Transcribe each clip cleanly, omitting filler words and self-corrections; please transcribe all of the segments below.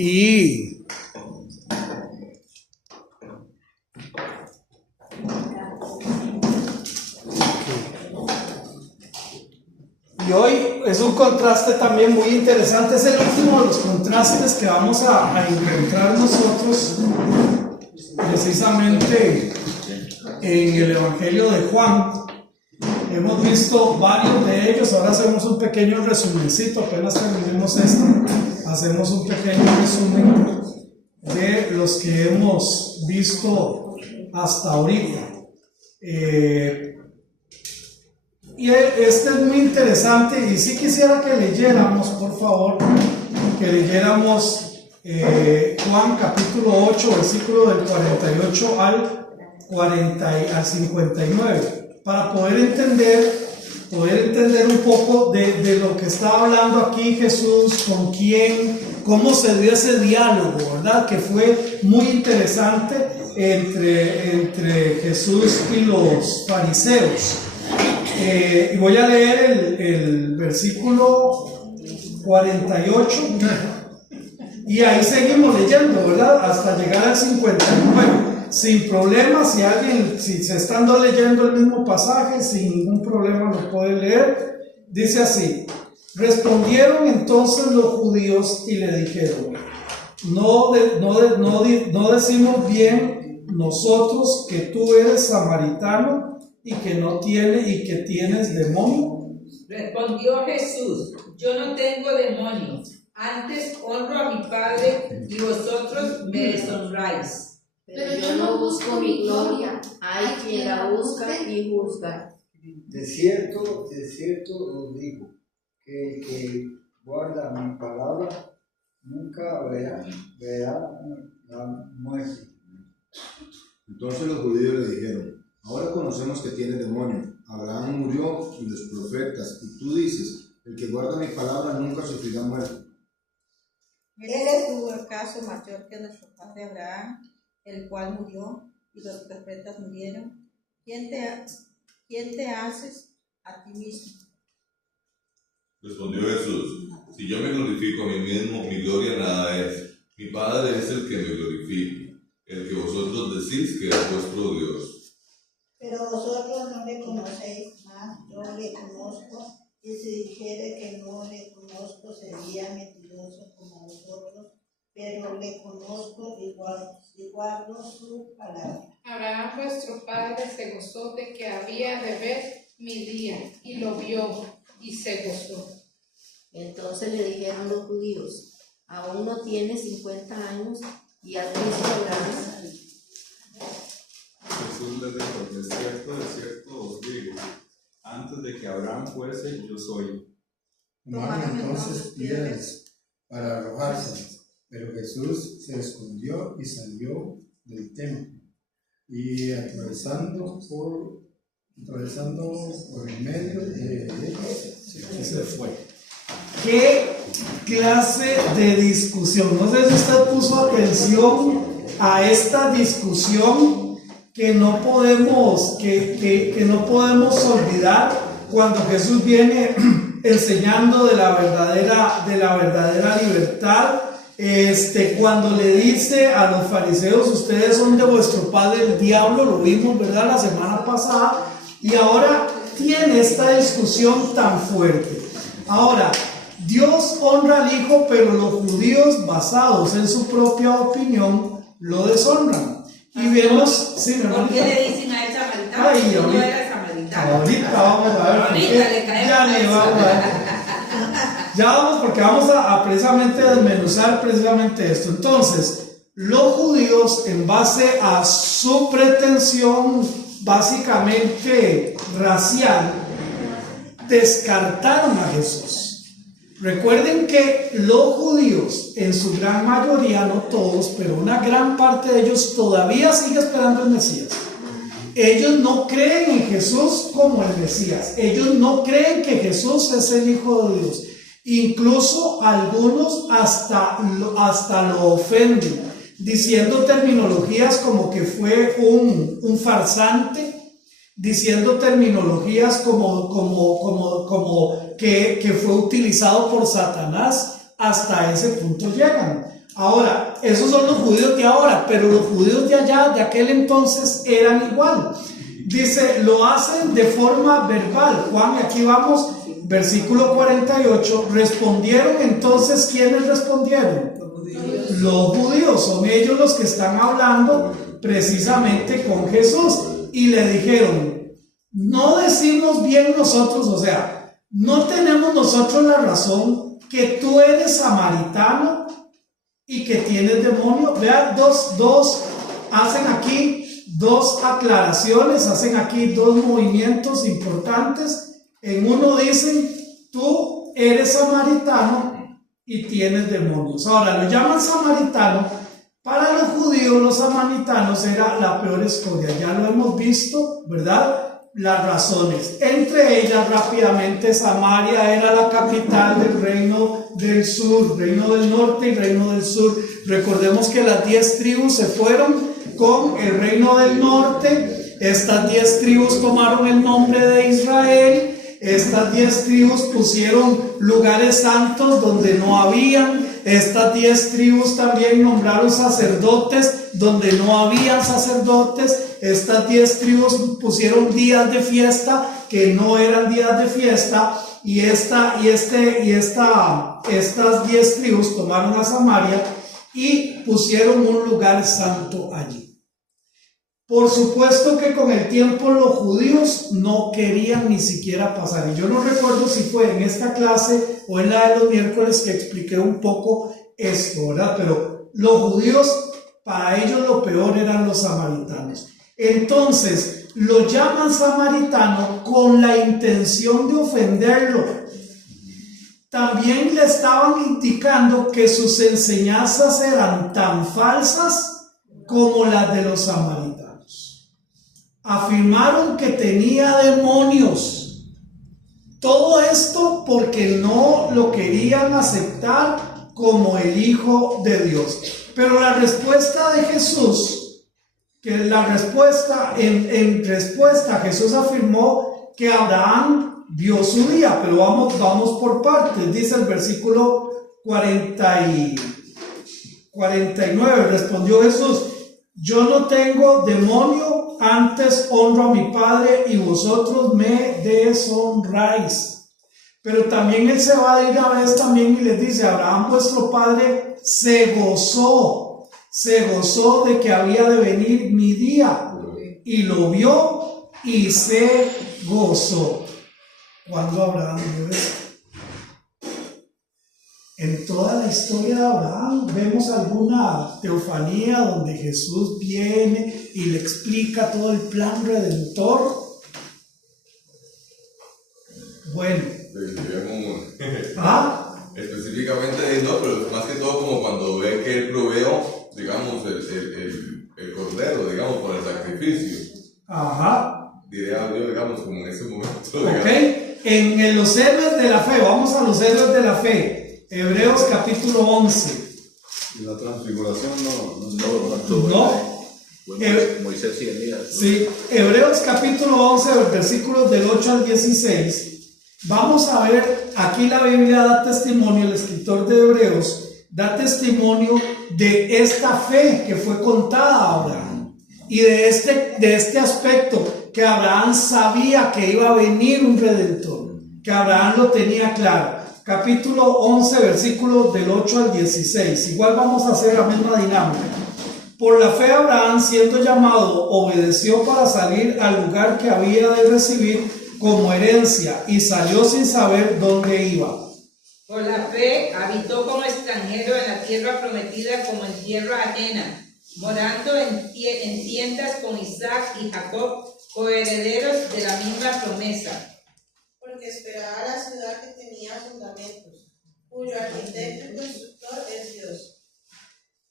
Y hoy es un contraste también muy interesante, es el último de los contrastes que vamos a encontrar nosotros precisamente en el Evangelio de Juan. Hemos visto varios de ellos, ahora hacemos un pequeño resumencito, apenas terminemos esto, hacemos un pequeño resumen de los que hemos visto hasta ahorita. Y este es muy interesante y sí quisiera que leyéramos, por favor, que leyéramos Juan capítulo 8, versículo del 48 al 59, para poder entender un poco de lo que está hablando aquí Jesús, con quién, cómo se dio ese diálogo, ¿verdad? Que fue muy interesante entre Jesús y los fariseos. Y voy a leer el versículo 48 y ahí seguimos leyendo, ¿verdad? Hasta llegar al 59. Sin problema, si se estando leyendo el mismo pasaje, sin ningún problema lo puede leer. Dice así: respondieron entonces los judíos y le dijeron: no decimos bien nosotros que tú eres samaritano y que tienes demonio. Respondió Jesús: yo no tengo demonio, antes honro a mi Padre y vosotros me deshonráis. Pero yo no busco mi gloria, hay quien la busca y juzga. De cierto os digo, que el que guarda mi palabra nunca verá la muerte. Entonces los judíos le dijeron: ahora conocemos que tiene demonio. Abraham murió y los profetas, y tú dices: el que guarda mi palabra nunca sufrirá muerte. ¿Eres tú acaso mayor que nuestro padre Abraham, el cual murió y los profetas murieron? ¿Quién te haces a ti mismo? Respondió Jesús: si yo me glorifico a mí mismo, mi gloria nada es. Mi Padre es el que me glorifica, el que vosotros decís que es vuestro Dios. Pero vosotros no le conocéis, más yo le conozco, y si dijere que no le conozco, sería mentiroso como vosotros, pero le conozco y guardo su palabra. Abraham vuestro padre se gozó de que había de ver mi día, y lo vio, y se gozó. Entonces le dijeron los judíos: aún no tienes 50 años y has visto a Abraham. Jesús les dijo: de cierto os digo, antes de que Abraham fuese, yo soy. Tomaron entonces piedras para arrojárselas, pero Jesús se escondió y salió del templo, y atravesando por el medio de ellos, se fue. ¿Qué clase de discusión? No sé si usted puso atención a esta discusión que no podemos olvidar cuando Jesús viene enseñando de la verdadera libertad. Cuando le dice a los fariseos: ustedes son de vuestro padre el diablo, lo vimos, ¿verdad?, la semana pasada, y ahora tiene esta discusión tan fuerte. Ahora, Dios honra al Hijo, pero los judíos, basados en su propia opinión, lo deshonran. Y vemos, sí, ¿por qué le dicen a él samaritano? Ay, No era samaritano. Ahorita vamos a ver. Ahorita le caemos. Ya vamos, porque vamos a precisamente desmenuzar precisamente esto. Entonces, los judíos, en base a su pretensión básicamente racial, descartaron a Jesús. Recuerden que los judíos, en su gran mayoría, no todos, pero una gran parte de ellos todavía sigue esperando el Mesías. Ellos no creen en Jesús como el Mesías. Ellos no creen que Jesús es el Hijo de Dios. Incluso algunos hasta lo ofenden, diciendo terminologías como que fue un farsante, diciendo terminologías como que fue utilizado por Satanás. Hasta ese punto llegan. Ahora, esos son los judíos de ahora, pero los judíos de allá, de aquel entonces, eran igual. Dice, lo hacen de forma verbal. Juan, y aquí vamos, versículo 48. Respondieron entonces, ¿quiénes respondieron? Los judíos. Son ellos los que están hablando precisamente con Jesús. Y le dijeron, no decimos bien nosotros, o sea, no tenemos nosotros la razón que tú eres samaritano y que tienes demonio. Vean, hacen aquí dos aclaraciones, hacen aquí dos movimientos importantes. En uno dicen, tú eres samaritano y tienes demonios. Ahora, lo llaman samaritano. Para los judíos, los samaritanos era la peor escoria. Ya lo hemos visto, ¿verdad? Las razones. Entre ellas, rápidamente, Samaria era la capital del reino del sur, reino del norte y reino del sur. Recordemos que las 10 tribus se fueron con el reino del norte. Estas 10 tribus tomaron el nombre de Israel. Estas 10 tribus pusieron lugares santos donde no habían. Estas 10 tribus también nombraron sacerdotes donde no habían sacerdotes. Estas 10 tribus pusieron días de fiesta que no eran días de fiesta. Y estas 10 tribus tomaron a Samaria y pusieron un lugar santo allí. Por supuesto que con el tiempo los judíos no querían ni siquiera pasar. Y yo no recuerdo si fue en esta clase o en la de los miércoles que expliqué un poco esto, ¿verdad? Pero los judíos, para ellos lo peor eran los samaritanos. Entonces, lo llaman samaritano con la intención de ofenderlo. También le estaban indicando que sus enseñanzas eran tan falsas como las de los samaritanos. Afirmaron que tenía demonios. Todo esto porque no lo querían aceptar como el Hijo de Dios. Pero la respuesta de Jesús, en respuesta Jesús afirmó que Abraham vio su día. Pero vamos por partes. Dice el versículo 49, respondió Jesús, yo no tengo demonio, antes honro a mi Padre y vosotros me deshonráis. Pero también él se va de una vez también y les dice, Abraham vuestro padre se gozó de que había de venir mi día y lo vio y se gozó. ¿Cuándo Abraham vio eso? En toda la historia de Abraham vemos alguna teofanía donde Jesús viene y le explica todo el plan redentor. Bueno. Específicamente no, pero más que todo como cuando ve que él proveó, digamos, el cordero, digamos, por el sacrificio. Ajá. Diría yo, digamos, como en ese momento. Ok, en los héroes de la fe, vamos a los héroes de la fe. Hebreos capítulo 11. Y la transfiguración no Moisés y Elías. ¿No? Sí, Hebreos capítulo 11, versículos del 8 al 16. Vamos a ver, aquí la Biblia da testimonio, el escritor de Hebreos da testimonio de esta fe que fue contada a Abraham. Y de este aspecto, que Abraham sabía que iba a venir un redentor, que Abraham lo tenía claro. Capítulo 11, versículos del 8 al 16. Igual vamos a hacer la misma dinámica. Por la fe Abraham, siendo llamado, obedeció para salir al lugar que había de recibir como herencia y salió sin saber dónde iba. Por la fe habitó como extranjero en la tierra prometida como en tierra ajena, morando en tiendas con Isaac y Jacob, coherederos de la misma promesa. Porque esperaba la ciudad que tenía fundamentos, cuyo arquitecto y constructor es Dios.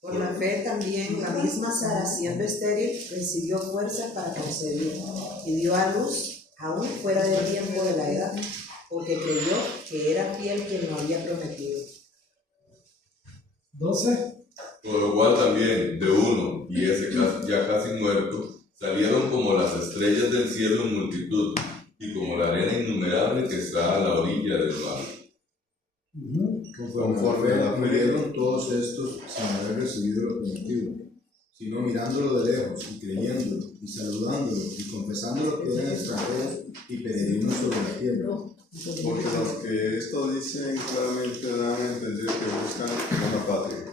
Por la fe también la misma Sara, siendo estéril, recibió fuerza para concebir y dio a luz aún fuera del tiempo de la edad, porque creyó que era fiel quien lo había prometido. 12. Por lo cual también de uno, y ese ya casi muerto, salieron como las estrellas del cielo en multitud, y como la arena innumerable que está a la orilla del mar. conforme a la murieron todos estos sin haber recibido lo prometido, sino mirándolo de lejos y creyéndolo y saludándolo y confesándolo que eran extranjeros y peregrinos sobre la tierra. Porque los que esto dicen claramente dan a entender que buscan una patria.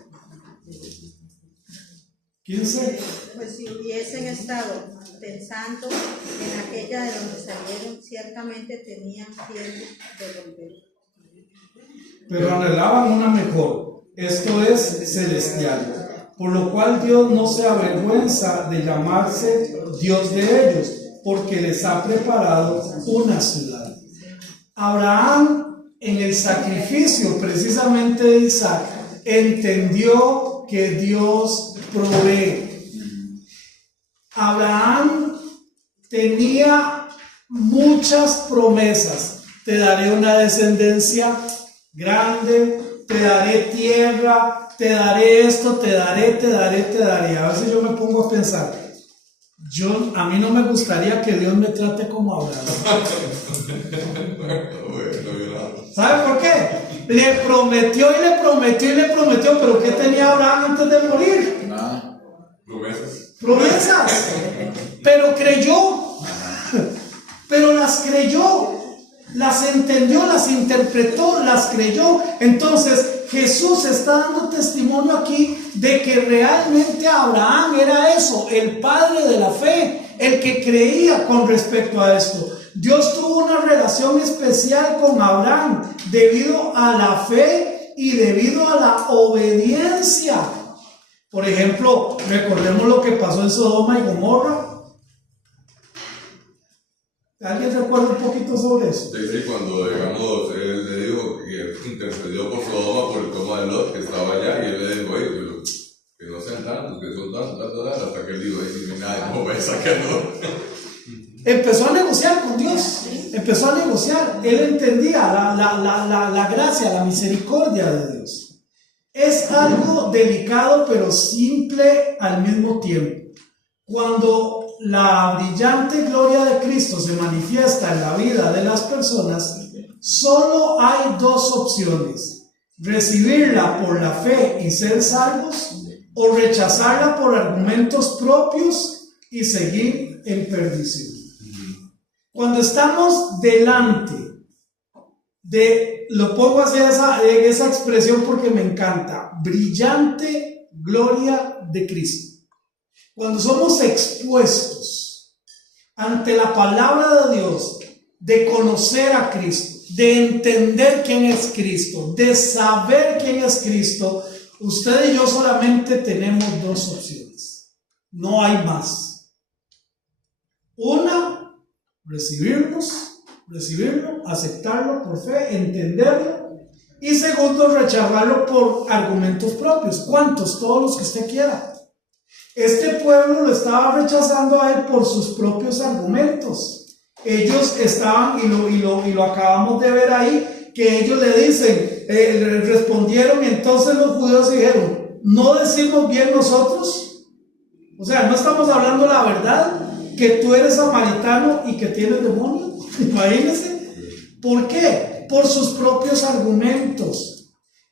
15. Pues si hubiesen estado pensando en aquella de donde salieron, ciertamente tenían tiempo de volver. Pero anhelaban una mejor, esto es celestial, por lo cual Dios no se avergüenza de llamarse Dios de ellos, porque les ha preparado una ciudad. Abraham, en el sacrificio precisamente de Isaac, entendió que Dios provee. Abraham tenía muchas promesas. Te daré una descendencia grande, te daré tierra, te daré esto, te daré. A veces yo me pongo a pensar, a mí no me gustaría que Dios me trate como Abraham. ¿Sabe por qué? Le prometió, pero ¿qué tenía Abraham antes de morir? Nada. Promesas. Pero creyó. Pero las creyó. Las entendió, las interpretó, las creyó. Entonces Jesús está dando testimonio aquí de que realmente Abraham era eso, el padre de la fe, el que creía con respecto a esto. Dios tuvo una relación especial con Abraham debido a la fe y debido a la obediencia. Por ejemplo, recordemos lo que pasó en Sodoma y Gomorra. ¿Alguien recuerda un poquito sobre eso? Sí, cuando, digamos, él le dijo que intercedió por Sodoma por el toma de Lot, que estaba allá, y él le dijo, oye, pero que no sean tantos, que son tantos, hasta que él dijo, si nada, no me sacan. Empezó a negociar con Dios, empezó a negociar. Él entendía la gracia, la misericordia de Dios. Es algo delicado, pero simple al mismo tiempo. Cuando la brillante gloria de Cristo se manifiesta en la vida de las personas, solo hay dos opciones: recibirla por la fe y ser salvos, o rechazarla por argumentos propios y seguir en perdición. Cuando estamos delante de, lo pongo así esa expresión porque me encanta, brillante gloria de Cristo. Cuando somos expuestos ante la palabra de Dios, de conocer a Cristo, de entender quién es Cristo, de saber quién es Cristo, usted y yo solamente tenemos dos opciones. No hay más. Una, recibirlo, aceptarlo por fe, entenderlo. Y segundo, rechazarlo por argumentos propios. ¿Cuántos? Todos los que usted quiera. Este pueblo lo estaba rechazando a él por sus propios argumentos. Ellos estaban, y lo acabamos de ver ahí, que ellos le dicen, respondieron entonces los judíos y dijeron, ¿no decimos bien nosotros? O sea, no estamos hablando la verdad, que tú eres samaritano y que tienes demonio. Imagínense. ¿Por qué? Por sus propios argumentos.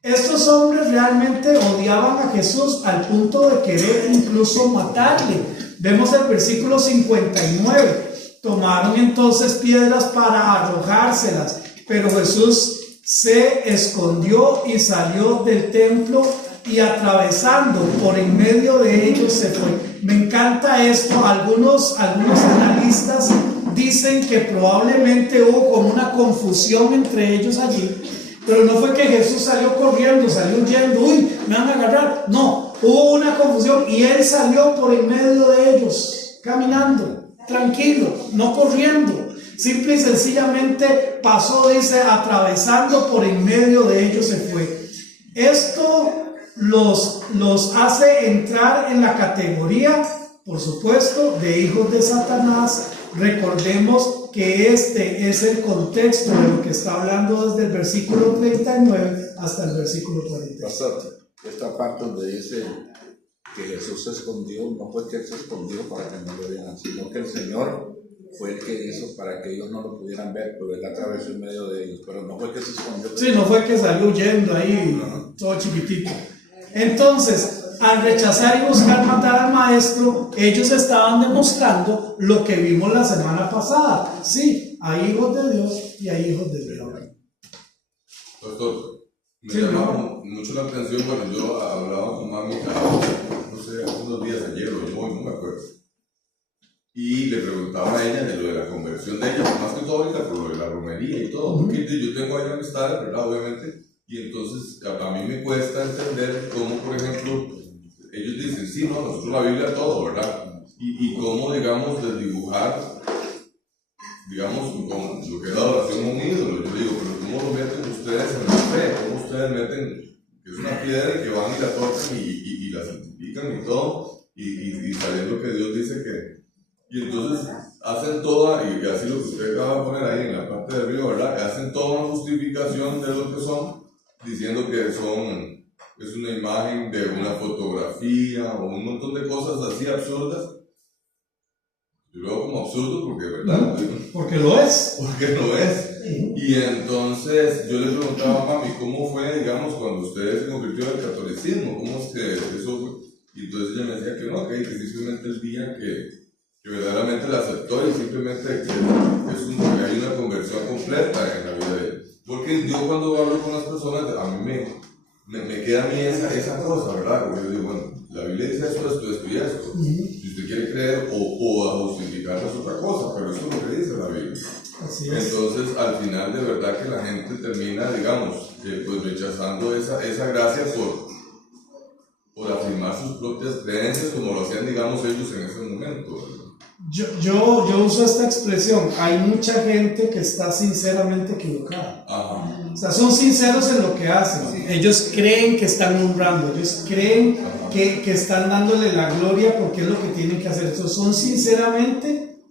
Estos hombres realmente odiaban a Jesús al punto de querer incluso matarle. Vemos el versículo 59. Tomaron entonces piedras para arrojárselas, pero Jesús se escondió y salió del templo y atravesando por en medio de ellos se fue. Me encanta esto. Algunos analistas dicen que probablemente hubo como una confusión entre ellos allí. Pero no fue que Jesús salió corriendo, salió huyendo, uy, me van a agarrar. No, hubo una confusión y él salió por en medio de ellos, caminando, tranquilo, no corriendo. Simple y sencillamente pasó, dice, atravesando por en medio de ellos se fue. Esto los hace entrar en la categoría, por supuesto, de hijos de Satanás. Recordemos que este es el contexto de lo que está hablando desde el versículo 39 hasta el versículo 40. Pastor, esta parte donde dice que Jesús se escondió, no fue que él se escondió para que no lo vieran, sino que el Señor fue el que hizo para que ellos no lo pudieran ver, pero él atravesó en medio de ellos, pero no fue que se escondió. Sí, no fue que salió huyendo ahí, todo chiquitito. Entonces, al rechazar y buscar matar al maestro, ellos estaban demostrando lo que vimos la semana pasada. Sí, hay hijos de Dios y hay hijos de Dios. Doctor, me Sí, llamaba mucho la atención cuando yo hablaba con mami, no sé, hace unos días, ayer o hoy, no me acuerdo. Y le preguntaba a ella de lo de la conversión de ella, más que todo ahorita por lo de la romería y todo, porque yo tengo ahí amistades, ¿verdad? Obviamente, y entonces a mí me cuesta entender cómo, por ejemplo, ellos dicen, sí, no, nosotros la Biblia todo, ¿verdad? Y cómo, digamos, desdibujar, digamos, con lo que es la adoración a un ídolo. Yo digo, pero ¿cómo lo meten ustedes en la fe? ¿Cómo ustedes meten que es una piedra y que van y la tocan y la santifican y todo? Y sabiendo que Dios dice que... Y entonces hacen toda, y así lo que usted acaba de poner ahí en la parte del río, ¿verdad? Hacen toda una justificación de lo que son, diciendo que es una imagen de una fotografía o un montón de cosas así absurdas. Yo lo veo como absurdo porque, ¿verdad? Porque lo es. Porque lo es. Y entonces yo le preguntaba a mami, ¿cómo fue, digamos, cuando usted se convirtió al catolicismo? ¿Cómo es que eso fue? Y entonces ella me decía que no, que simplemente el día que verdaderamente la aceptó y simplemente que hay una conversión completa en la vida de él. Porque yo cuando hablo con las personas, a mí me queda a mí esa cosa, ¿verdad? Porque yo digo, bueno, la Biblia dice esto y esto. Si usted quiere creer o a justificarlo es otra cosa, pero eso es lo que dice la Biblia. Así es. Entonces, al final, de verdad que la gente termina, digamos, pues rechazando esa gracia por afirmar sus propias creencias como lo hacían, digamos, ellos en ese momento, ¿verdad? Yo uso esta expresión, hay mucha gente que está sinceramente equivocada. Ajá. O sea, son sinceros en lo que hacen. Sí. Ellos creen que están honrando, ellos creen que están dándole la gloria porque es lo que tienen que hacer. Entonces, son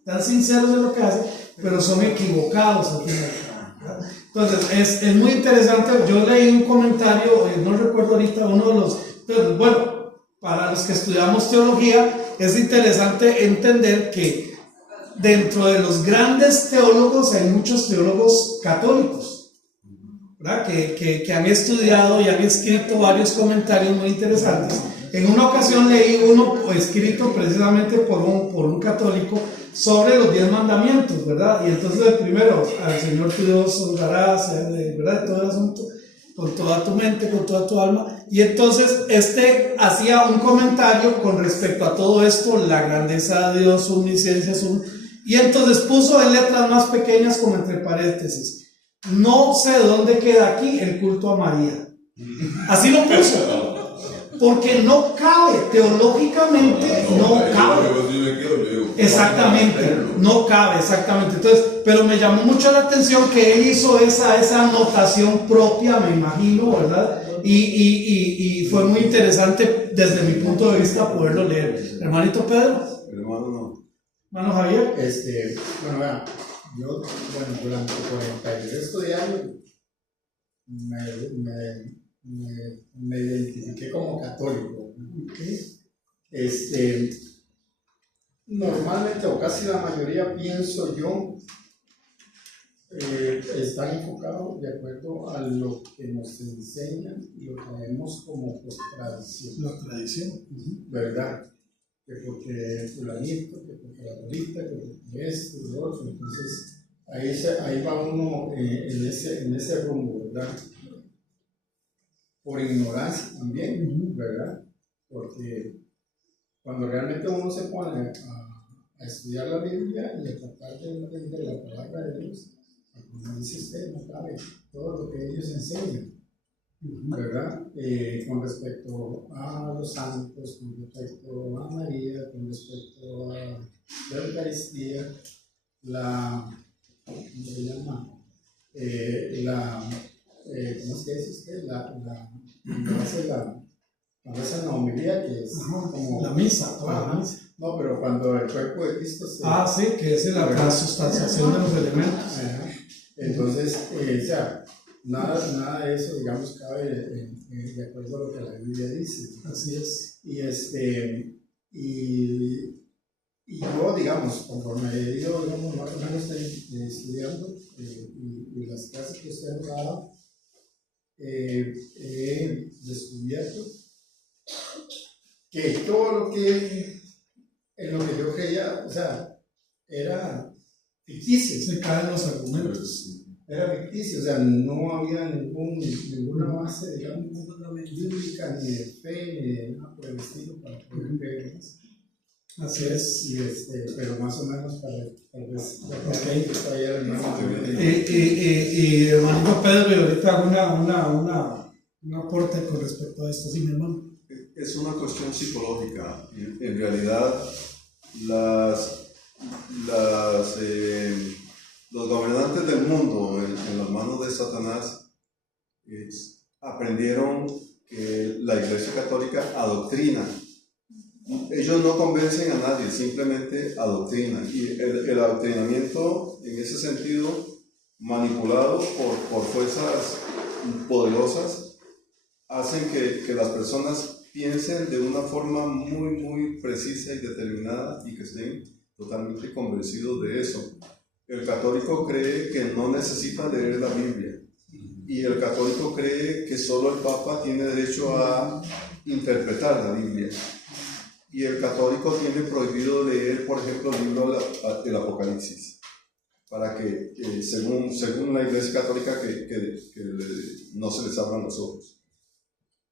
tan sinceros en lo que hacen, pero son equivocados al final. Entonces, es muy interesante. Yo leí un comentario, no recuerdo ahorita, uno de los... Pero, bueno, para los que estudiamos teología, es interesante entender que dentro de los grandes teólogos hay muchos teólogos católicos, ¿verdad? Que han estudiado y han escrito varios comentarios muy interesantes. En una ocasión leí uno escrito precisamente por un católico sobre los 10 mandamientos, ¿verdad? Y entonces el primero, al Señor tu Dios honrarás, ¿verdad? Todo el asunto, con toda tu mente, con toda tu alma. Y entonces hacía un comentario con respecto a todo esto, la grandeza de Dios, su omnisciencia, y entonces puso en letras más pequeñas como entre paréntesis, no sé dónde queda aquí el culto a María. Así lo puso, porque no cabe, teológicamente no cabe. Exactamente, no cabe, exactamente. Entonces, pero me llamó mucho la atención que él hizo esa anotación propia, me imagino, ¿verdad? Y fue muy interesante desde mi punto de vista poderlo leer. Hermanito Pedro. Hermano Javier. Bueno, vean, yo, durante 43 años me identifiqué como católico. Normalmente, o casi la mayoría, pienso yo, están enfocados de acuerdo a lo que nos enseñan y lo traemos como por tradición. La tradición. ¿Verdad? Que porque fulanito, que porque la abuelita, que porque esto y lo otro. Entonces, ahí va uno en ese rumbo, ¿verdad? Por ignorancia también, ¿verdad? Porque cuando realmente uno se pone a estudiar la Biblia y a tratar de entender la palabra de Dios, como dice usted, no cabe todo lo que ellos enseñan, ¿verdad? Con respecto a los santos, con respecto a María, con respecto a la Eucaristía, ¿cómo se llama? ¿Cómo es que dice usted? Cuando hace la homilía, que es como... La misa, la misa. No, pero cuando el cuerpo de Cristo se... sí, que es la sustanciación de los elementos. Entonces, o sea, nada de eso, digamos, cabe de acuerdo a lo que la Biblia dice. Así es. Y Y yo, digamos, conforme he ido, digamos, más o menos estudiando y las clases que usted nos ha dado, he descubierto que todo lo que en lo que yo creía, o sea, era ficticio. Se caen los argumentos. Era ficticio, o sea, no había ninguna base, digamos, bíblica, ni de fe, ni de nada por el estilo para poder creer en eso. Así es. Y pero más o menos tal vez Okay. está ahí el hermano. Hermanito Pedro, y ahorita hago un aporte con respecto a esto, sí, mi hermano. Es una cuestión psicológica. En realidad, los gobernantes del mundo en las manos de Satanás aprendieron que la Iglesia Católica adoctrina. Ellos no convencen a nadie, simplemente adoctrinan. Y el adoctrinamiento, en ese sentido, manipulado por fuerzas poderosas, hacen que las personas piensen de una forma muy, muy precisa y determinada y que estén totalmente convencidos de eso. El católico cree que no necesita leer la Biblia y el católico cree que solo el Papa tiene derecho a interpretar la Biblia. Y el católico tiene prohibido leer, por ejemplo, el libro del Apocalipsis, para que, según la Iglesia Católica, que no se les abran los ojos.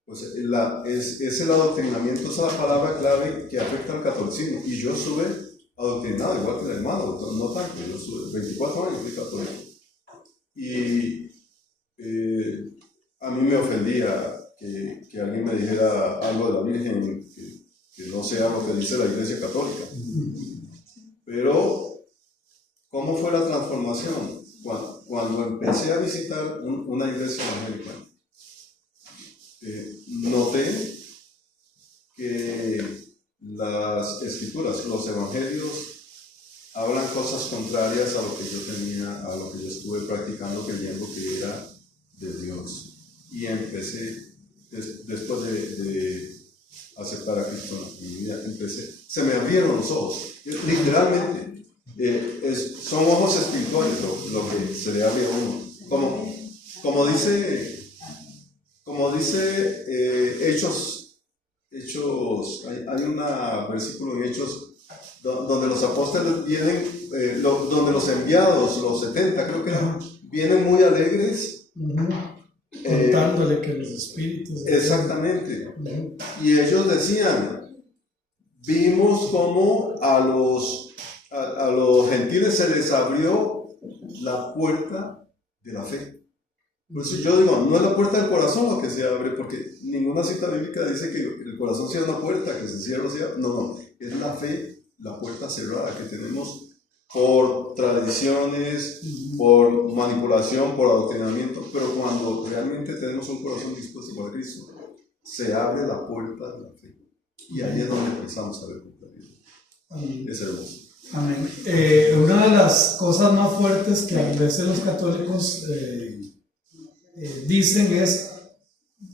Pues es el adoctrinamiento, esa es la palabra clave que afecta al catolicismo. Y yo estuve adoctrinado, igual que el hermano, no tanto, yo estuve 24 años de católico. Y a mí me ofendía que alguien me dijera algo de la Virgen, que no sea lo que dice la Iglesia Católica. Pero, ¿cómo fue la transformación? Cuando empecé a visitar una iglesia evangélica, noté que las escrituras, los evangelios, hablan cosas contrarias a lo que yo tenía, a lo que yo estuve practicando, creyendo que era de Dios. Y empecé, después de aceptar a Cristo en mi vida, se me abrieron los ojos, literalmente. Son ojos espirituales lo que se le abre a uno. Como dice Hechos, hay un versículo en Hechos donde los apóstoles vienen, donde los enviados, los 70 creo que eran, vienen muy alegres. Contándole que los espíritus... Exactamente. Y ellos decían, vimos cómo a los gentiles se les abrió la puerta de la fe. Por eso yo digo, no es la puerta del corazón lo que se abre, porque ninguna cita bíblica dice que el corazón sea una puerta, que se cierra o cierra. No, es la fe, la puerta cerrada que tenemos por tradiciones, por manipulación, por adoctrinamiento, pero cuando realmente tenemos un corazón dispuesto para Cristo, se abre la puerta de la fe. Y ahí es donde empezamos a ver la vida. Es hermoso. Amén. Una de las cosas más fuertes que a veces los católicos dicen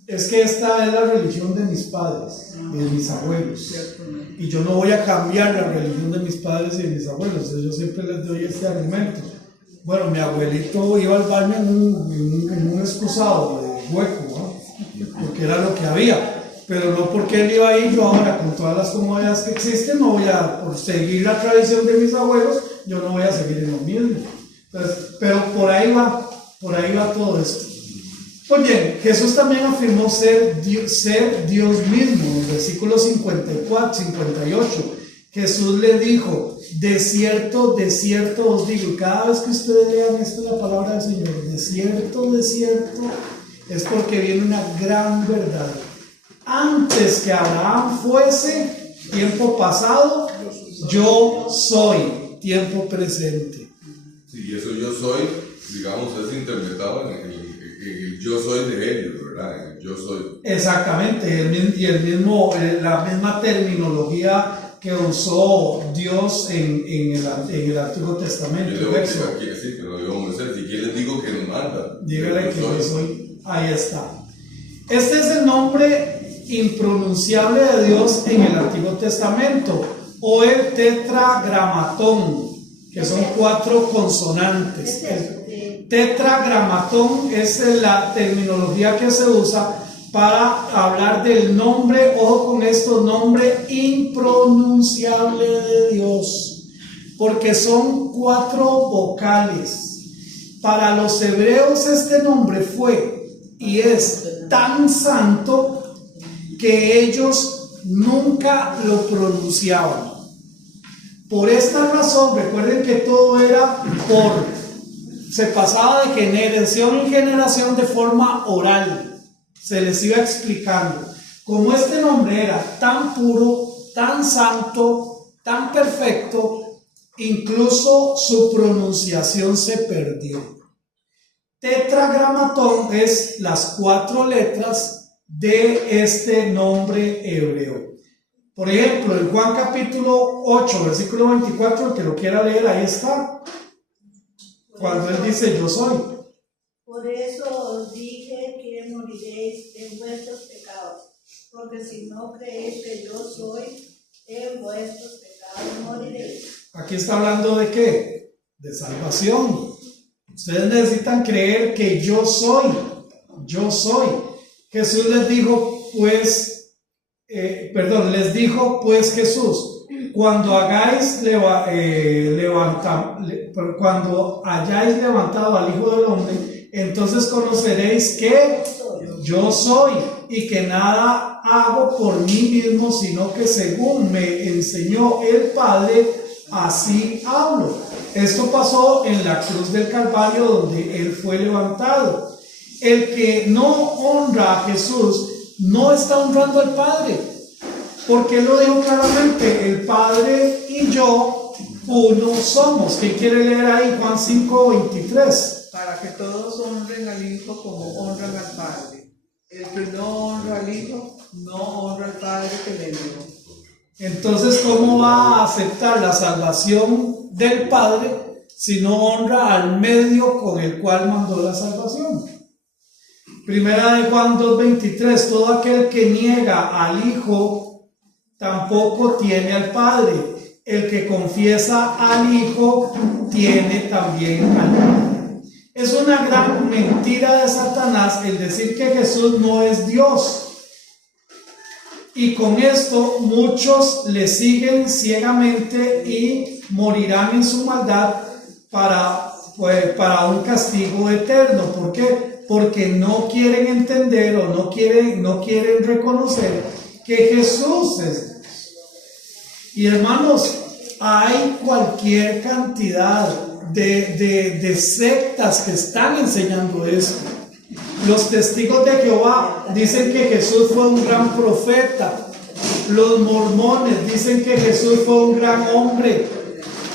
es que esta es la religión de mis padres y de mis abuelos, y yo no voy a cambiar la religión de mis padres y de mis abuelos. Yo siempre les doy este argumento. Bueno, mi abuelito iba al baño en un excusado de hueco, ¿no? Porque era lo que había, pero no porque él iba ahí. Yo ahora, con todas las comodidades que existen, no voy a, por seguir la tradición de mis abuelos, yo no voy a seguir en lo mismo. Entonces, pero por ahí va todo esto. Oye, Jesús también afirmó ser Dios mismo. En versículo 54, 58, Jesús le dijo, de cierto os digo. Y cada vez que ustedes lean esto, la palabra del Señor, de cierto, es porque viene una gran verdad. Antes que Abraham fuese, tiempo pasado, yo soy, tiempo presente. Sí, eso yo soy, digamos, es interpretado en el yo soy de ellos, ¿verdad? El yo soy. Exactamente, la misma terminología que usó Dios en el Antiguo Testamento. Yo debo aquí decir que no debo ser. Si quieres digo que nos manda. Dígale que yo soy. Ahí está. Este es el nombre impronunciable de Dios en el Antiguo Testamento. o el tetragramatón, que son 4 consonantes. El tetragramatón es la terminología que se usa para hablar del nombre, ojo con esto, nombre impronunciable de Dios, porque son 4 vocales. Para los hebreos este nombre fue y es tan santo que ellos nunca lo pronunciaban. Por esta razón, recuerden que todo era se pasaba de generación en generación de forma oral, se les iba explicando. Como este nombre era tan puro, tan santo, tan perfecto, incluso su pronunciación se perdió. Tetragramatón es las 4 letras de este nombre hebreo. Por ejemplo, en Juan capítulo 8, versículo 24, el que lo quiera leer, ahí está. Cuando él dice, yo soy. Por eso os dije que moriréis en vuestros pecados, porque si no creéis que yo soy, en vuestros pecados moriréis. Aquí está hablando de ¿qué? De salvación. Ustedes necesitan creer que yo soy. Yo soy. Jesús les dijo, les dijo pues Jesús, cuando hayáis levantado al Hijo del Hombre, entonces conoceréis que yo soy y que nada hago por mí mismo, sino que según me enseñó el Padre, así hablo. Esto pasó en la cruz del Calvario, donde Él fue levantado. El que no honra a Jesús no está honrando al Padre, porque Él lo dijo claramente: el Padre y yo uno somos. ¿Qué quiere leer ahí? Juan 5:23. Para que todos honren al Hijo como honran al Padre. El que no honra al Hijo no honra al Padre que le dio. Entonces, ¿cómo va a aceptar la salvación del Padre si no honra al medio con el cual mandó la salvación? Primera de Juan 2:23, todo aquel que niega al Hijo tampoco tiene al Padre. El que confiesa al Hijo tiene también al Padre. Es una gran mentira de Satanás el decir que Jesús no es Dios. Y con esto muchos le siguen ciegamente y morirán en su maldad para un castigo eterno. ¿Por qué? Porque no quieren entender o no quieren reconocer que Jesús es Dios. Y hermanos, hay cualquier cantidad de sectas que están enseñando esto. Los testigos de Jehová dicen que Jesús fue un gran profeta. Los mormones dicen que Jesús fue un gran hombre.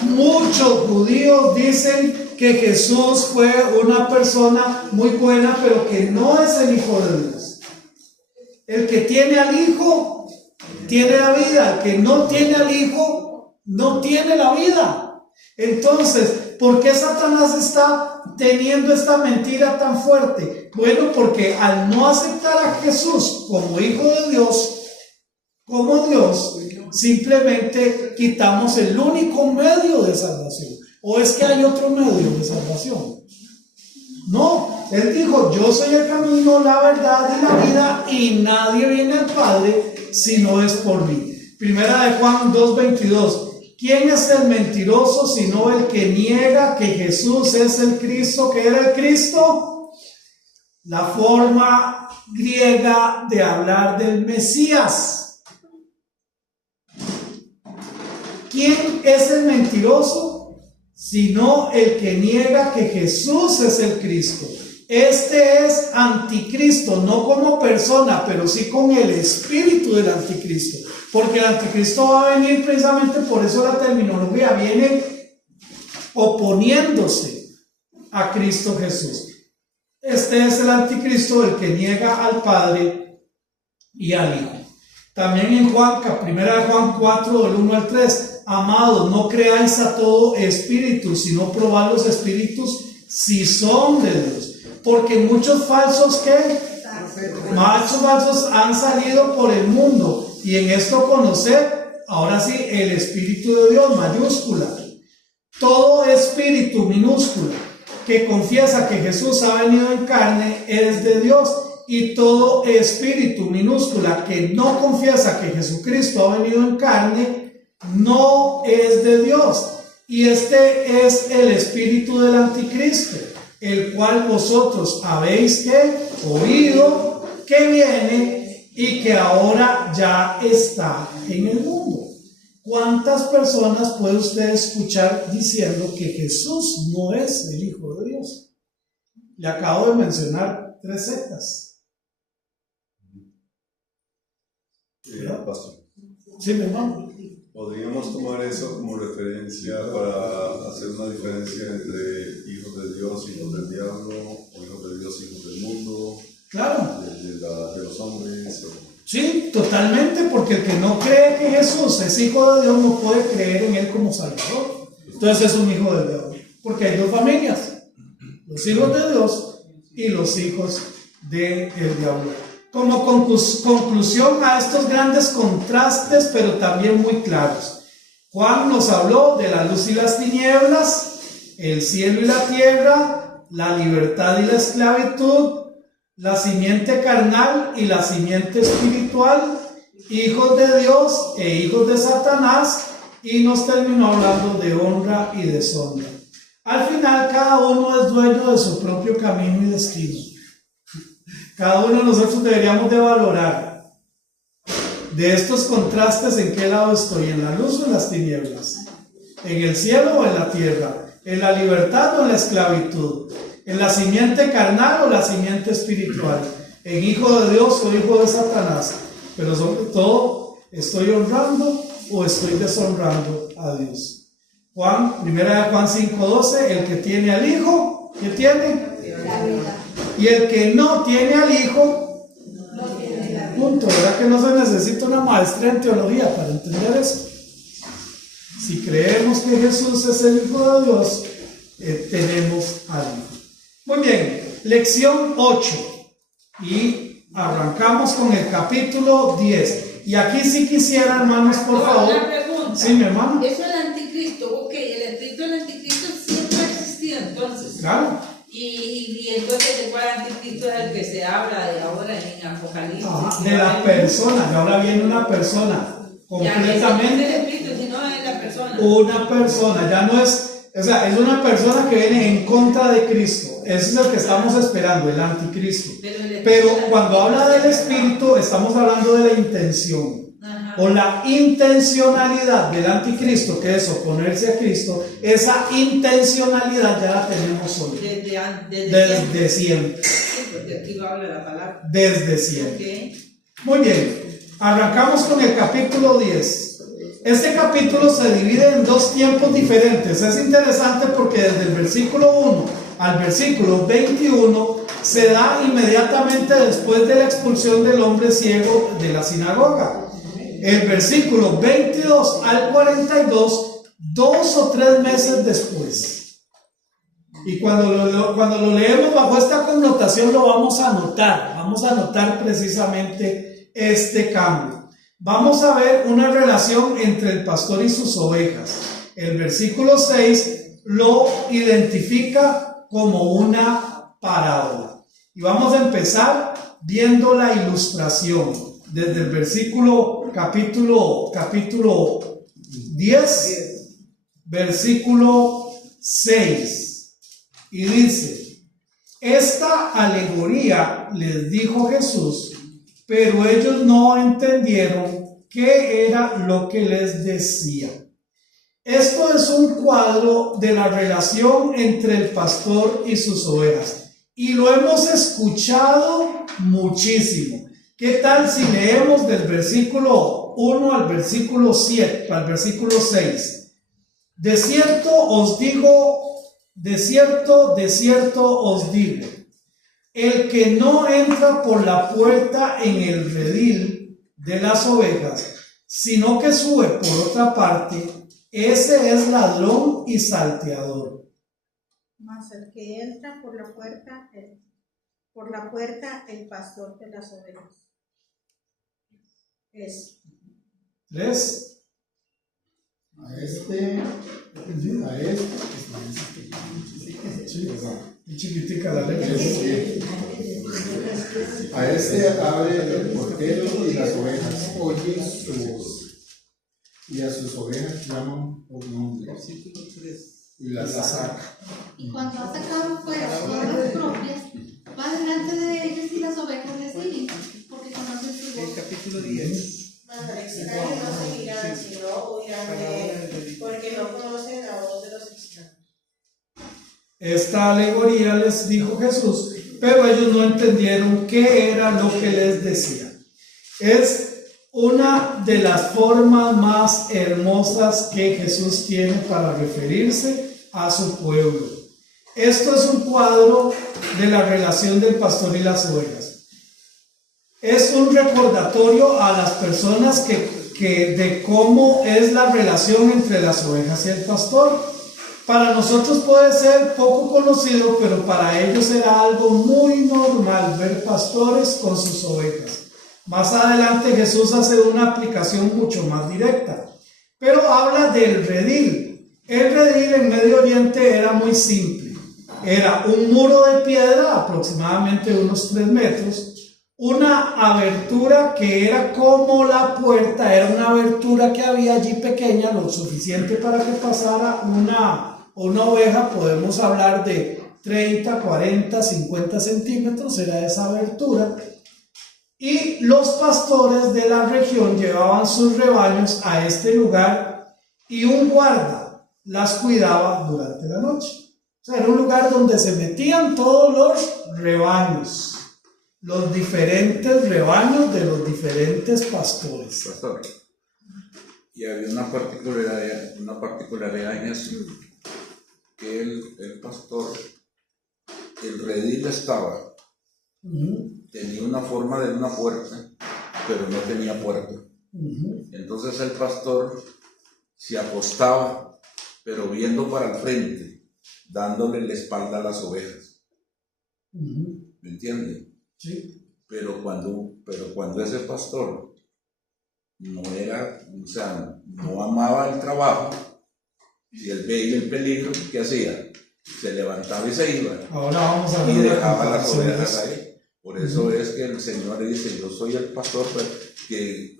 Muchos judíos dicen que Jesús fue una persona muy buena, pero que no es el Hijo de Dios. El que tiene al Hijo tiene la vida. El que no tiene al Hijo no tiene la vida. Entonces, ¿por qué Satanás está teniendo esta mentira tan fuerte? Bueno, porque al no aceptar a Jesús como Hijo de Dios, como Dios, simplemente quitamos el único medio de salvación. ¿O es que hay otro medio de salvación? No, Él dijo: yo soy el camino, la verdad y la vida, y nadie viene al Padre si no es por mí. Primera de Juan 2:22. ¿Quién es el mentiroso sino el que niega que Jesús es el Cristo? ¿Qué era el Cristo? La forma griega de hablar del Mesías. ¿Quién es el mentiroso sino el que niega que Jesús es el Cristo? Este es anticristo, no como persona, pero sí con el espíritu del anticristo. Porque el anticristo va a venir precisamente por eso la terminología viene oponiéndose a Cristo Jesús. Este es el anticristo, el que niega al Padre y al Hijo. También en primera de Juan 4, del 1 al 3, amados, no creáis a todo espíritu, sino probad los espíritus si son de Dios. Porque muchos falsos falsos han salido por el mundo, y en esto conocer ahora sí, el Espíritu de Dios, mayúscula. Todo espíritu, minúscula, que confiesa que Jesús ha venido en carne, es de Dios. Y todo espíritu, minúscula, que no confiesa que Jesucristo ha venido en carne, no es de Dios. Y este es el espíritu del anticristo, el cual vosotros habéis oído que viene y que ahora ya está en el mundo. ¿Cuántas personas puede usted escuchar diciendo que Jesús no es el Hijo de Dios? Le acabo de mencionar 3 sectas. Pastor, Sí, mi hermano. ¿podríamos tomar eso como referencia para hacer una diferencia entre hijos de Dios, hijos del diablo, o hijos de Dios, hijos del mundo? Claro. De los hombres. Sí, totalmente, porque el que no cree que Jesús es Hijo de Dios no puede creer en Él como Salvador. Entonces es un hijo del diablo, porque hay 2 familias, los hijos de Dios y los hijos del diablo. Como conclusión a estos grandes contrastes, pero también muy claros, Juan nos habló de la luz y las tinieblas, el cielo y la tierra, la libertad y la esclavitud, la simiente carnal y la simiente espiritual, hijos de Dios e hijos de Satanás, y nos terminó hablando de honra y deshonra. Al final, cada uno es dueño de su propio camino y destino. Cada uno de nosotros deberíamos de valorar de estos contrastes en qué lado estoy, en la luz o en las tinieblas, en el cielo o en la tierra, en la libertad o en la esclavitud, en la simiente carnal o la simiente espiritual, en hijo de Dios o hijo de Satanás, pero sobre todo, ¿estoy honrando o estoy deshonrando a Dios? Primera de Juan 5:12, el que tiene al Hijo, ¿qué tiene? La vida. Y el que no tiene al Hijo, no tiene la vida. Punto. ¿Verdad que no se necesita una maestría en teología para entender eso? Si creemos que Jesús es el Hijo de Dios, tenemos al Hijo. Muy bien, lección 8. Y arrancamos con el capítulo 10. Y aquí sí quisiera, hermanos, por favor. Una pregunta. Sí, mi hermano. Eso del anticristo, ok, el espíritu del anticristo siempre ha existido entonces. Claro. Y entonces, ¿de cuál anticristo es el que se habla de ahora en Apocalipsis? De la persona, y ahora viene una persona completamente. Ya no es el espíritu, sino es la persona. Una persona, ya no es. O sea, es una persona que viene en contra de Cristo. Eso es lo que estamos esperando, el anticristo. Pero cuando habla del espíritu, estamos hablando de la intención. Ajá. O la intencionalidad del anticristo, que es oponerse a Cristo. Esa intencionalidad ya la tenemos hoy. Desde siempre. Sí, porque aquí lo habla la palabra. Desde siempre. Okay. Muy bien. Arrancamos con el capítulo 10. Este capítulo se divide en 2 tiempos diferentes. Es interesante porque desde el versículo 1 al versículo 21 se da inmediatamente después de la expulsión del hombre ciego de la sinagoga. El versículo 22 al 42, 2 o 3 meses después. Y cuando lo leemos bajo esta connotación lo vamos a notar. Vamos a notar precisamente este cambio. Vamos a ver una relación entre el pastor y sus ovejas. El versículo 6 lo identifica como una parábola. Y vamos a empezar viendo la ilustración desde el capítulo 10, versículo 6. Y dice: esta alegoría les dijo Jesús, pero ellos no entendieron qué era lo que les decía. Esto es un cuadro de la relación entre el pastor y sus ovejas. Y lo hemos escuchado muchísimo. ¿Qué tal si leemos del versículo 1 al versículo 7, al versículo 6? De cierto os digo, de cierto os digo, el que no entra por la puerta en el redil de las ovejas, sino que sube por otra parte, ese es ladrón y salteador. Mas el que entra por la puerta, el pastor de las ovejas. Es. ¿Ves? chiquitica la leche. A este abre el portero y las ovejas oyen su voz. Y a sus ovejas llaman por nombre. Y las saca. Y cuando ha sacado fuera todas las propias, va delante de ellos y las ovejas le siguen, porque conocen su voz. El capítulo 10. Mas al extraño no seguirán, sino huirán de él, porque no conocen la voz de los extraños. Esta alegoría les dijo Jesús, pero ellos no entendieron qué era lo que les decía. Es una de las formas más hermosas que Jesús tiene para referirse a su pueblo. Esto es un cuadro de la relación del pastor y las ovejas. Es un recordatorio a las personas de cómo es la relación entre las ovejas y el pastor. Para nosotros puede ser poco conocido, pero para ellos era algo muy normal ver pastores con sus ovejas. Más adelante Jesús hace una aplicación mucho más directa, pero habla del redil. El redil en Medio Oriente era muy simple. Era un muro de piedra, aproximadamente unos 3 metros, una abertura que era como la puerta, era una abertura que había allí pequeña, lo suficiente para que pasara una oveja. Podemos hablar de 30, 40, 50 centímetros, era esa abertura. Y los pastores de la región llevaban sus rebaños a este lugar y un guarda las cuidaba durante la noche. O sea, era un lugar donde se metían todos los rebaños, los diferentes rebaños de los diferentes pastores. Pastor, y había una particularidad en eso, que el pastor, el redil estaba, tenía una forma de una puerta, pero no tenía puerta. Entonces el pastor se acostaba, pero viendo para el frente, dándole la espalda a las ovejas. ¿Me entienden? Sí. Pero cuando ese pastor no amaba el trabajo, y él veía el peligro, ¿qué hacía? Se levantaba y se iba. Ahora vamos a ver y dejaba las ovejas ahí. Por eso es que el Señor le dice, yo soy el pastor, pero que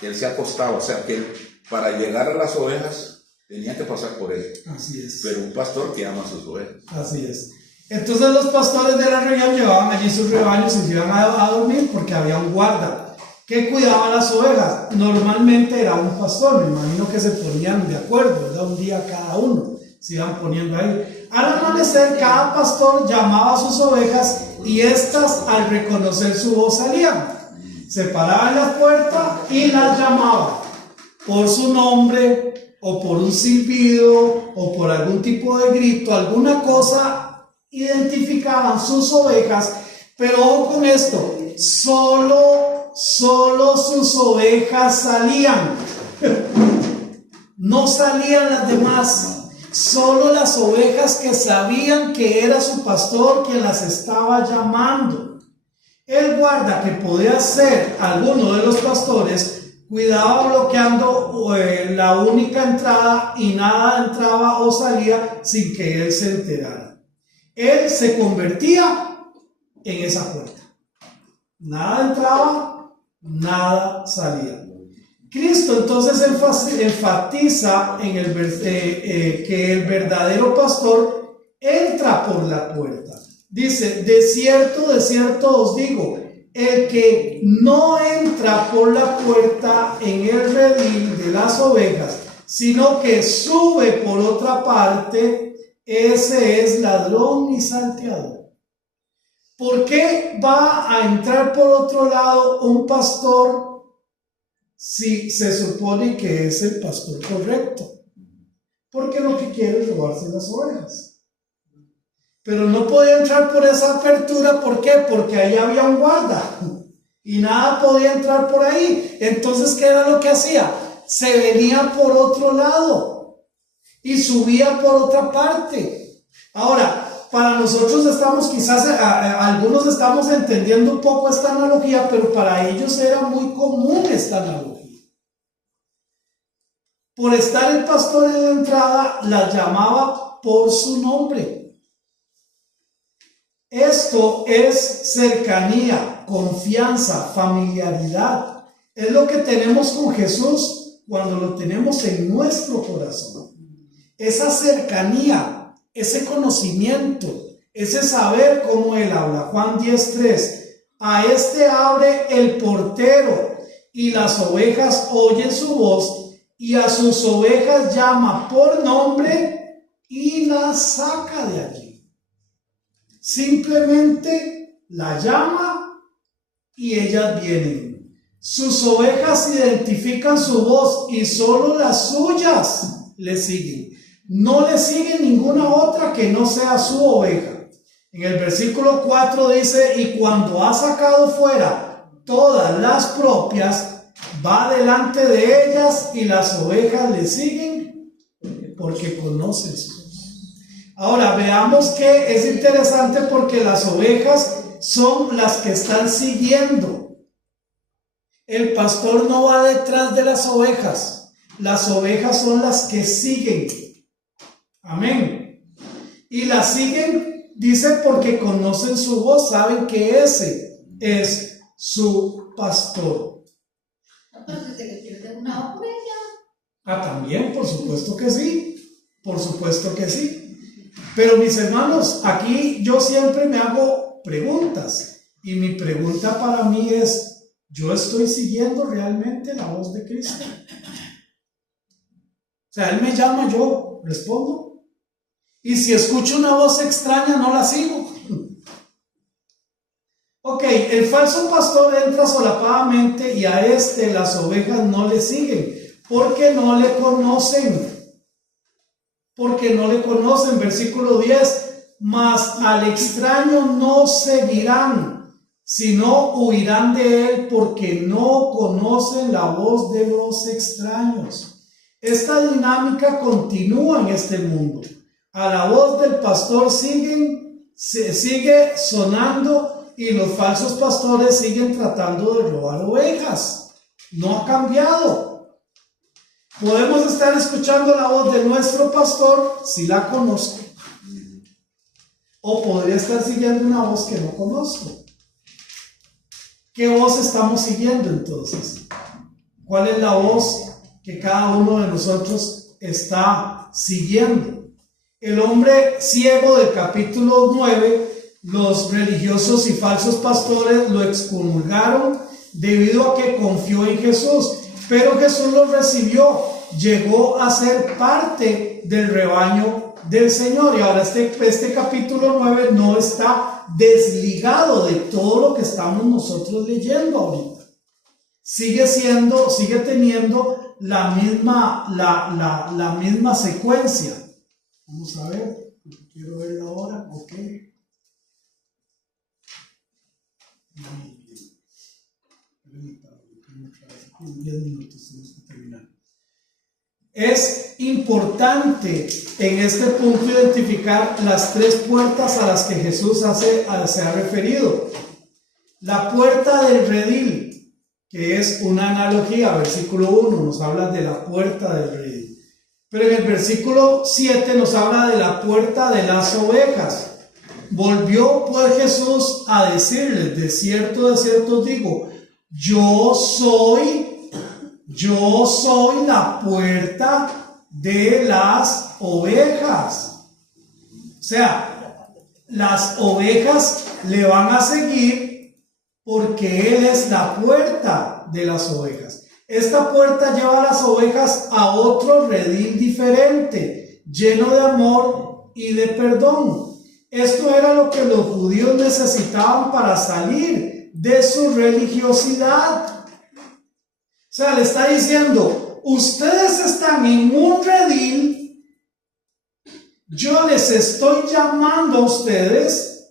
él se acostaba, o sea que él, para llegar a las ovejas tenía que pasar por él. Así es. Pero un pastor que ama a sus ovejas. Así es. Entonces los pastores de la región llevaban allí sus rebaños y se iban a dormir porque había un guarda que cuidaba las ovejas. Normalmente era un pastor, me imagino que se ponían de acuerdo, ¿verdad? Un día cada uno se iban poniendo ahí. Al amanecer cada pastor llamaba a sus ovejas y estas, al reconocer su voz, salían. Se paraban en la puerta y las llamaba por su nombre o por un silbido o por algún tipo de grito, alguna cosa, identificaban sus ovejas. Pero ojo con esto, solo sus ovejas salían. No salían las demás. Solo las ovejas que sabían que era su pastor quien las estaba llamando. El guarda, que podía ser alguno de los pastores, cuidaba bloqueando la única entrada y nada entraba o salía sin que él se enterara. Él se convertía en esa puerta. Nada entraba, nada salía. Cristo entonces enfatiza en que el verdadero pastor entra por la puerta. Dice, de cierto os digo, el que no entra por la puerta en el redil de las ovejas, sino que sube por otra parte, ese es ladrón y salteador. ¿Por qué va a entrar por otro lado un pastor si se supone que es el pastor correcto? Porque lo que quiere es robarse las ovejas. Pero no podía entrar por esa apertura. ¿Por qué? Porque ahí había un guarda y nada podía entrar por ahí. Entonces, ¿qué era lo que hacía? Se venía por otro lado y subía por otra parte. Ahora, para nosotros algunos estamos entendiendo un poco esta analogía, pero para ellos era muy común esta analogía. Por estar el pastor en la entrada, las llamaba por su nombre. Esto es cercanía, confianza, familiaridad. Es lo que tenemos con Jesús cuando lo tenemos en nuestro corazón. Esa cercanía, ese conocimiento, ese saber cómo Él habla. Juan 10:3. A este abre el portero y las ovejas oyen su voz y a sus ovejas llama por nombre y las saca de allí. Simplemente la llama y ellas vienen. Sus ovejas identifican su voz y solo las suyas le siguen. No le sigue ninguna otra que no sea su oveja. En el versículo 4 dice, y cuando ha sacado fuera todas las propias, va delante de ellas y las ovejas le siguen porque conocen su voz. Ahora veamos que es interesante porque las ovejas son las que están siguiendo. El pastor no va detrás de las ovejas son las que siguen. Amén. Y las siguen, dice, porque conocen su voz, saben que ese es su pastor. Pero si se le pierde una oveja. También, por supuesto que sí. Por supuesto que sí. Pero mis hermanos, aquí yo siempre me hago preguntas. Y mi pregunta para mí es, ¿yo estoy siguiendo realmente la voz de Cristo? O sea, Él me llama, yo respondo. Y si escucho una voz extraña, no la sigo. Ok, el falso pastor entra solapadamente y a las ovejas no le siguen, porque no le conocen. Versículo 10, mas al extraño no seguirán, sino huirán de él, porque no conocen la voz de los extraños. Esta dinámica continúa en este mundo. A la voz del pastor sigue sonando y los falsos pastores siguen tratando de robar ovejas. No ha cambiado. Podemos estar escuchando la voz de nuestro pastor si la conozco. O podría estar siguiendo una voz que no conozco. ¿Qué voz estamos siguiendo entonces? ¿Cuál es la voz que cada uno de nosotros está siguiendo? El hombre ciego del capítulo 9, los religiosos y falsos pastores lo excomulgaron debido a que confió en Jesús, pero Jesús lo recibió, llegó a ser parte del rebaño del Señor. Y ahora este capítulo 9 no está desligado de todo lo que estamos nosotros leyendo ahorita. Sigue teniendo la misma secuencia. Vamos a ver, quiero verla ahora, ok. En 10 minutos tenemos que terminar. Es importante en este punto identificar las tres puertas a las que Jesús se ha referido. La puerta del redil, que es una analogía, versículo 1 nos habla de la puerta del redil. Pero en el versículo 7 nos habla de la puerta de las ovejas. Volvió pues Jesús a decirles, de cierto os digo, yo soy la puerta de las ovejas. O sea, las ovejas le van a seguir porque Él es la puerta de las ovejas. Esta puerta lleva a las ovejas a otro redil diferente, lleno de amor y de perdón. Esto era lo que los judíos necesitaban para salir de su religiosidad. O sea, le está diciendo, ustedes están en un redil, yo les estoy llamando a ustedes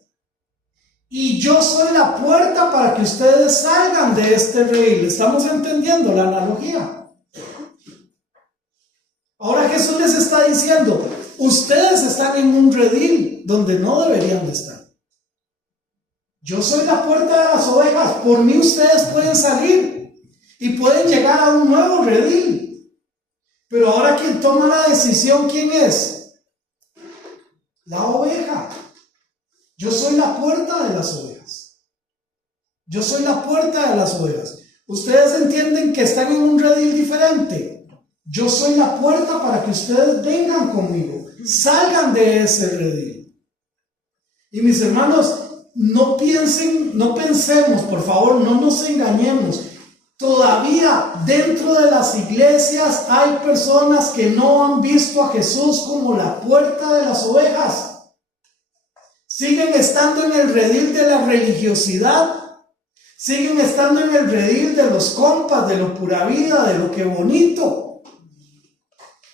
y yo soy la puerta para que ustedes salgan de este redil. ¿Estamos entendiendo la analogía? Ahora Jesús les está diciendo, ustedes están en un redil donde no deberían de estar. Yo soy la puerta de las ovejas, por mí ustedes pueden salir y pueden llegar a un nuevo redil. Pero ahora quien toma la decisión, ¿quién es? La oveja. Yo soy la puerta de las ovejas. Yo soy la puerta de las ovejas. Ustedes entienden que están en un redil diferente. Yo soy la puerta para que ustedes vengan conmigo, salgan de ese redil. Y mis hermanos, no pensemos, por favor, no nos engañemos. Todavía dentro de las iglesias hay personas que no han visto a Jesús como la puerta de las ovejas. Siguen estando en el redil de la religiosidad. Siguen estando en el redil de los compas, de lo pura vida, de lo que bonito.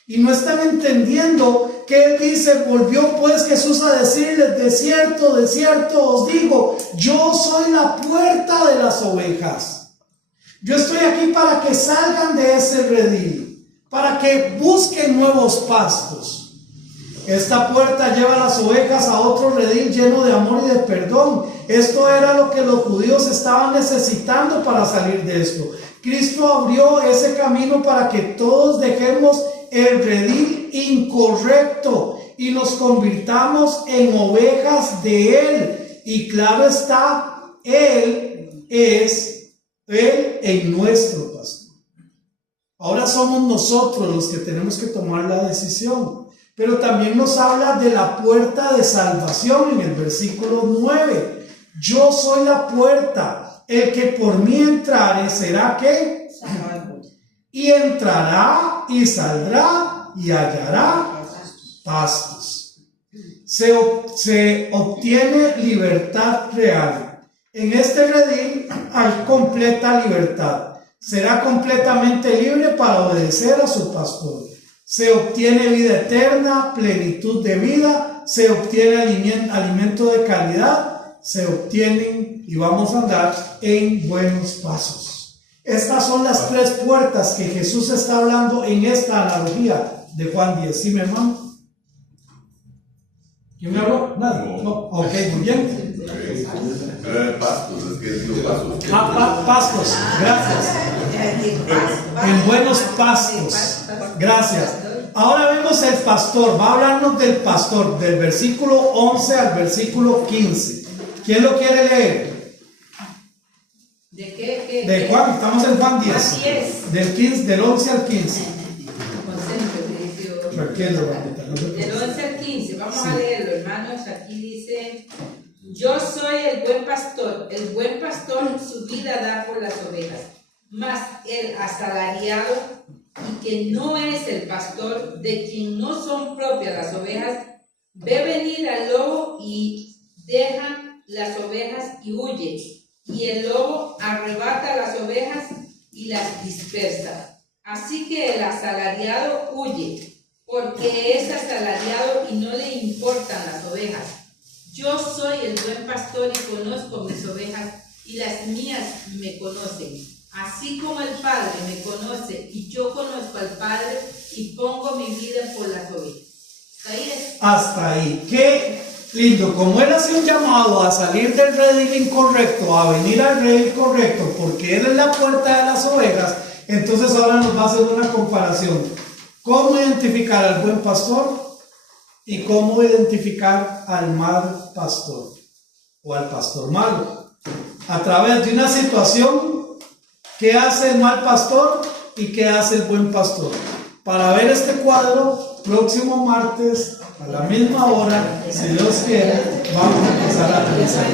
Y no están entendiendo que dice, volvió pues Jesús a decirles, de cierto os digo, yo soy la puerta de las ovejas. Yo estoy aquí para que salgan de ese redil, para que busquen nuevos pastos. Esta puerta lleva a las ovejas a otro redil lleno de amor y de perdón. Esto era lo que los judíos estaban necesitando para salir de esto. Cristo abrió ese camino para que todos dejemos el redil incorrecto y nos convirtamos en ovejas de Él. Y claro está, Él es en nuestro pastor. Ahora somos nosotros los que tenemos que tomar la decisión. Pero también nos habla de la puerta de salvación en el versículo 9. Yo soy la puerta, el que por mí entrare será ¿qué? Salvo. Y entrará y saldrá y hallará pastos. Se obtiene libertad real. En este redil hay completa libertad. Será completamente libre para obedecer a su pastor. Se obtiene vida eterna, plenitud de vida, se obtiene alimento de calidad, se obtienen y vamos a andar en buenos pasos. Estas son las tres puertas que Jesús está hablando en esta analogía de Juan 10. ¿Sí, mi hermano? ¿Quién me habló? ¿Nadie? No. Ok, muy bien. Pero era pastos, es que digo pasos. Pastos, gracias. En buenos pastos. Gracias. Ahora vemos el pastor. Va a hablarnos del pastor, del versículo 11 al versículo 15. ¿Quién lo quiere leer? ¿De qué? De Juan, estamos en Juan 10. Del 11 al 15. Del 11 al 15, vamos a leerlo, hermanos. Aquí dice: yo soy el buen pastor su vida da por las ovejas, mas el asalariado, y que no es el pastor, de quien no son propias las ovejas, ve venir al lobo y deja las ovejas y huye, y el lobo arrebata las ovejas y las dispersa. Así que el asalariado huye, porque es asalariado y no le importan las ovejas. Yo soy el buen pastor y conozco mis ovejas, y las mías me conocen. Así como el Padre me conoce y yo conozco al Padre y pongo mi vida por las ovejas. Hasta ahí. Qué lindo. Como Él hace un llamado a salir del redil incorrecto, a venir al redil correcto, porque Él es la puerta de las ovejas, entonces ahora nos va a hacer una comparación. ¿Cómo identificar al buen pastor y cómo identificar al mal pastor o al pastor malo? A través de una situación. ¿Qué hace el mal pastor y qué hace el buen pastor? Para ver este cuadro, próximo martes a la misma hora, si Dios quiere, vamos a empezar a revisar.